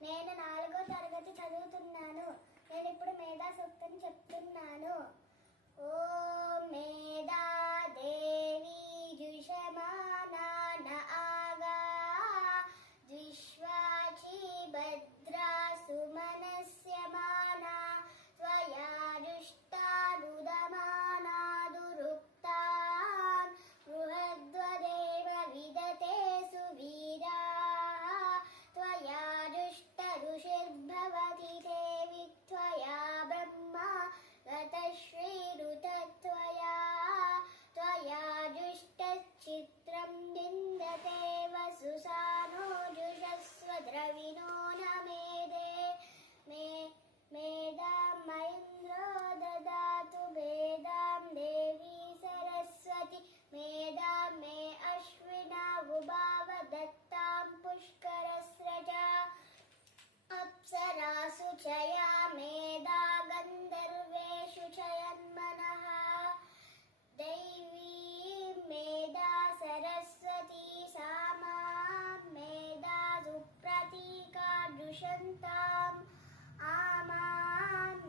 నేను 4వ తరగతి చదువుతున్నాను. నేను ఇప్పుడు మేధా సూక్తం చెప్తున్నాను. ఓం మేధా దేవి జుషమానా న ఆగా విశ్వాచి భద్రా సుమనస్యమానా త్వయా దుష్టానుదమానా దురుక్తాన్ బృహద్వదేవ విదతే సువీరా త్వయా దుష్ట ఋషిర్భవతి దేవి త్వయా బ్రహ్మా గతశ్రీరుతత్వయా త్వయా దుష్టచిత్రం విందతే వసుసానో జుషస్వ ద్రవిణో న మేదే మేధాం మహేంద్రో దదాతు మేధాం దేవీ సరస్వతి మేధాం మే అశ్వినా ఉభావ దత్తాం పుష్కరస్రజా అప్సరాసు చయా మేధా గంధర్వేషు చయన్మనః దైవీ మేధా సరస్వతి సామా మేధా సుప్రతీకా దుషంతాం ఆమా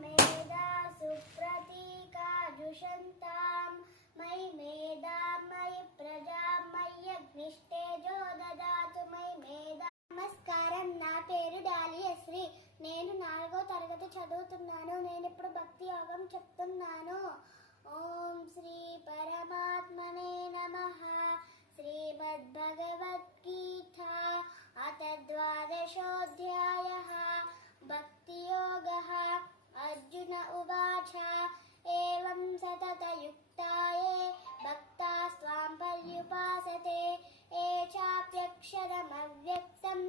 మేధా సుప్రతీకా దుషంతాం మయి మేధా మయి ప్రజా మయ్యగ్నిష్టేజో దదాతు మయి మేధా. నమస్కారం, నా పేరు డాలియశ్రీ. నేను 4వ తరగతి చదువుతున్నాను. నేను ఇప్పుడు భక్తి యోగం చెప్తున్నాను. ఓం శ్రీ పరమాత్మనే నమః. శ్రీమద్భగవద్గీత అథ ద్వాదశోऽధ్యాయः భక్తి యోగः. అర్జున ఉవాచ ఏవం సతతయుక్తాయే భక్తాస్త్వాం పర్యుపాసతే ఏ చాప్యక్షరమవ్యక్తం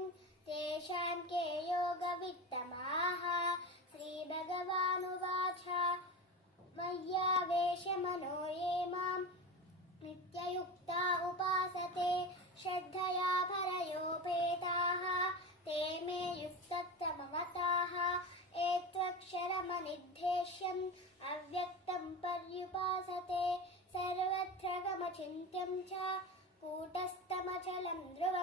తేషాం కే యోగవిత్తమాః. శ్రీభగవానువాచ మయ్యావేశమనో ఏ మాం నిత్యయుక్తా ఉపాసతే శ్రద్ధయా పరయోపేతాః ते मे युक्ततमवताः एत्वक्षरमनिर्देश्यम् अव्यक्तं पर्युपासते सर्वत्र गमचिन्त्यं च कूटस्थमचलं ध्रुवम्